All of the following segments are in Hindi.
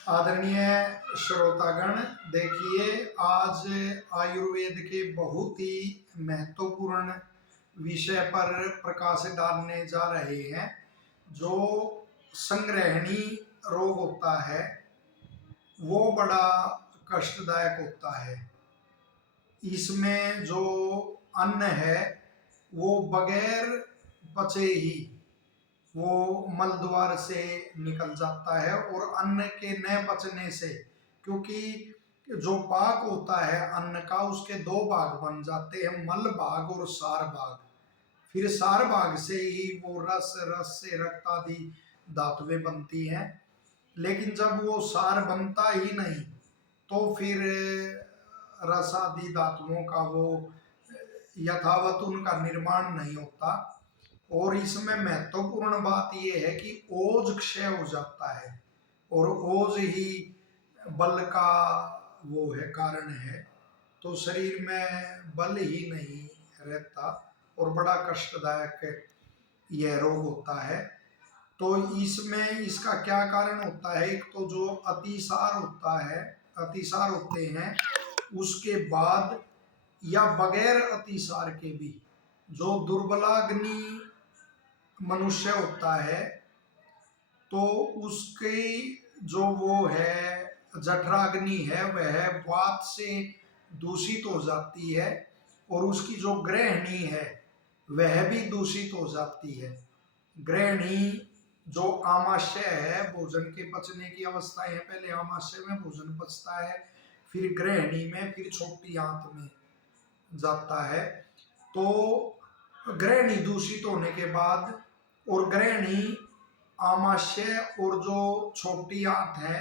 आदरणीय श्रोतागण, देखिए आज आयुर्वेद के बहुत ही महत्वपूर्ण विषय पर प्रकाश डालने जा रहे हैं। जो संग्रहणी रोग होता है वो बड़ा कष्टदायक होता है। इसमें जो अन्न है वो बगैर पचे ही वो मल द्वार से निकल जाता है, और अन्न के न पचने से, क्योंकि जो पाक होता है अन्न का उसके दो भाग बन जाते हैं, मल भाग और सार भाग। फिर सार भाग से ही वो रस, रस से रक्त आदि धातुएं बनती हैं। लेकिन जब वो सार बनता ही नहीं तो फिर रस आदि धातुओं का वो यथावत उनका निर्माण नहीं होता। और इसमें महत्वपूर्ण बात यह है कि ओज क्षय हो जाता है, और ओज ही बल का वो है, कारण है। तो शरीर में बल ही नहीं रहता और बड़ा कष्टदायक यह रोग होता है। तो इसमें इसका क्या कारण होता है? एक तो जो अतिसार होता है, अतिसार होते हैं, उसके बाद या बगैर अतिसार के भी जो दुर्बलाग्नि मनुष्य होता है तो उसकी जो वो है जठराग्नि है वह वात से दूषित हो जाती है, और उसकी जो गृहिणी है वह भी दूषित हो जाती है। गृहिणी जो आमाशय है, भोजन के पचने की अवस्थाएं है, पहले आमाशय में भोजन पचता है, फिर गृहिणी में, फिर छोटी आंत में जाता है। तो गृहिणी दूषित होने के बाद, और गृहिणी आमाशय और जो छोटी आंत है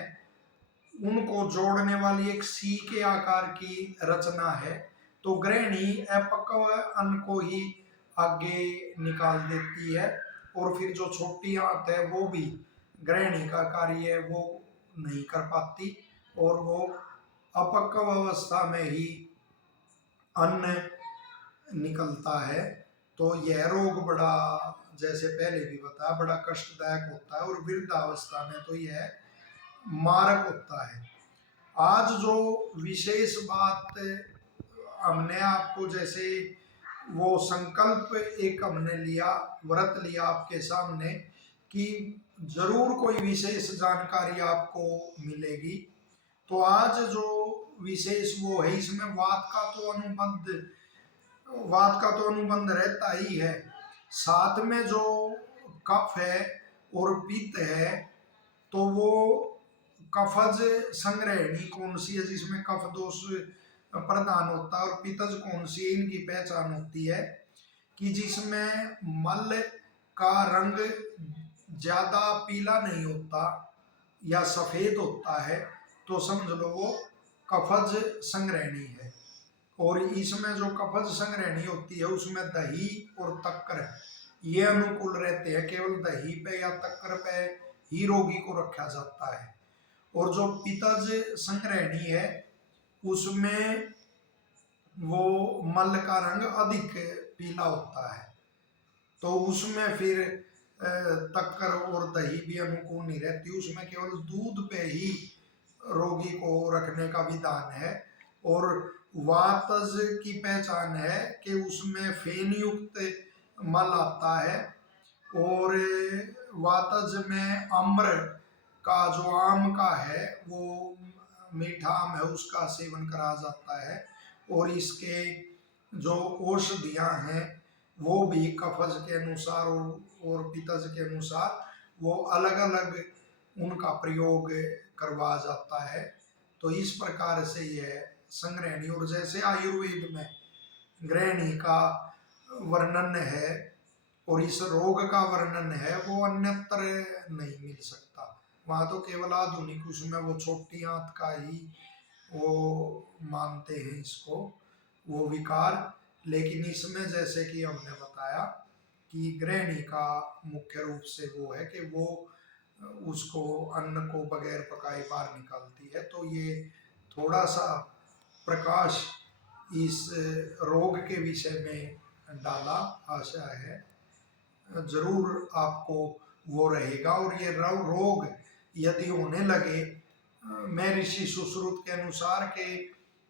उनको जोड़ने वाली एक सी के आकार की रचना है। तो गृहिणी अपक्व अन्न को ही आगे निकाल देती है, और फिर जो छोटी आंत है वो भी गृहिणी का कार्य वो नहीं कर पाती, और वो अपक्व अवस्था में ही अन्न निकलता है। तो यह रोग बड़ा, जैसे पहले भी बताया, बड़ा कष्टदायक होता है, और वृद्धावस्था में तो यह मारक होता है। आज जो विशेष बात हमने आपको, जैसे वो संकल्प एक हमने लिया, व्रत लिया आपके सामने कि जरूर कोई विशेष जानकारी आपको मिलेगी। तो आज जो विशेष वो है, इसमें वात का तो अनुबंध रहता ही है, साथ में जो कफ है और पित्त है, तो वो कफज संग्रहणी कौन सी है जिसमें कफ दोष प्रधान होता है, और पित्तज कौन सी है, इनकी पहचान होती है कि जिसमें मल का रंग ज्यादा पीला नहीं होता या सफेद होता है तो समझ लो वो कफज संग्रहणी है। और इसमें जो कफज संग्रहणी होती है उसमें दही और तक्कर ये अनुकूल रहते हैं, केवल दही पे या तक्कर पे ही रोगी को रखा जाता है। और जो पित्तज संग्रहणी है उसमें वो मल का रंग अधिक पीला होता है, तो उसमें फिर तक्कर और दही भी अनुकूल नहीं रहती, उसमें केवल दूध पे ही रोगी को रखने का विधान है। और वातज की पहचान है कि उसमें फेन युक्त मल आता है, और वातज में आम्र का, जो आम का है वो मीठा आम है, उसका सेवन करा जाता है। और इसके जो औषधियाँ हैं वो भी कफज के अनुसार और पित्तज के अनुसार वो अलग अलग उनका प्रयोग करवा जाता है। तो इस प्रकार से यह संग्रहणी, और जैसे आयुर्वेद में गृहिणी का वर्णन है और इस रोग का वर्णन है वो अन्यत्र नहीं मिल सकता। वहाँ तो केवल आधुनिक उसमें वो छोटी आंत का ही वो मानते हैं इसको, वो विकार। लेकिन इसमें जैसे कि हमने बताया कि गृहिणी का मुख्य रूप से वो है कि वो उसको अन्न को बगैर पकाए बाहर निकालती है। तो ये थोड़ा सा प्रकाश इस रोग के विषय में डाला, आशा है जरूर आपको वो रहेगा। और ये रोग यदि होने लगे मैं ऋषि सुश्रुत के अनुसार के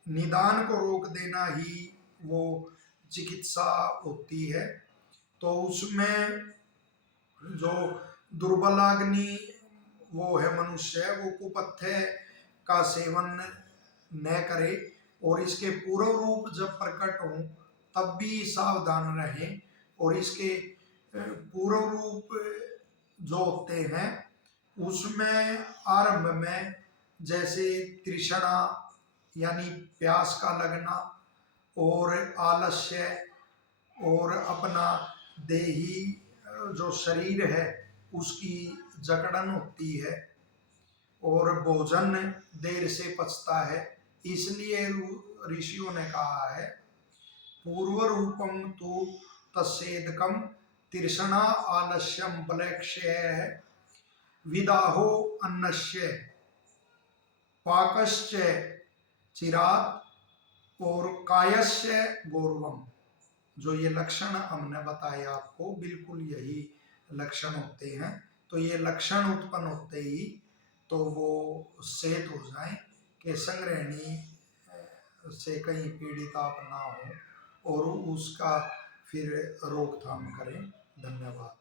निदान को रोक देना ही वो चिकित्सा होती है। तो उसमें जो दुर्बलाग्नि वो है मनुष्य है, वो कुपथ्य का सेवन न करे और इसके पूर्व रूप जब प्रकट हो तब भी सावधान रहें। और इसके पूर्व रूप जो होते हैं उसमें आरंभ में जैसे तृष्णा यानी प्यास का लगना, और आलस्य, और अपना देही जो शरीर है उसकी जकड़न होती है, और भोजन देर से पचता है। इसलिए ऋषियों ने कहा है पूर्व रूपम तो तस्सेदकम तृष्णा आलस्यम बलक्षय विदाहो अन्नस्य पाकश्च चिरात और कायस्य गौरवम। जो ये लक्षण हमने बताए आपको बिल्कुल यही लक्षण होते हैं। तो ये लक्षण उत्पन्न होते ही तो वो सेहत हो जाए कि संग्रहणी से कहीं पीड़ित आप ना हो और उसका फिर रोकथाम करें। धन्यवाद।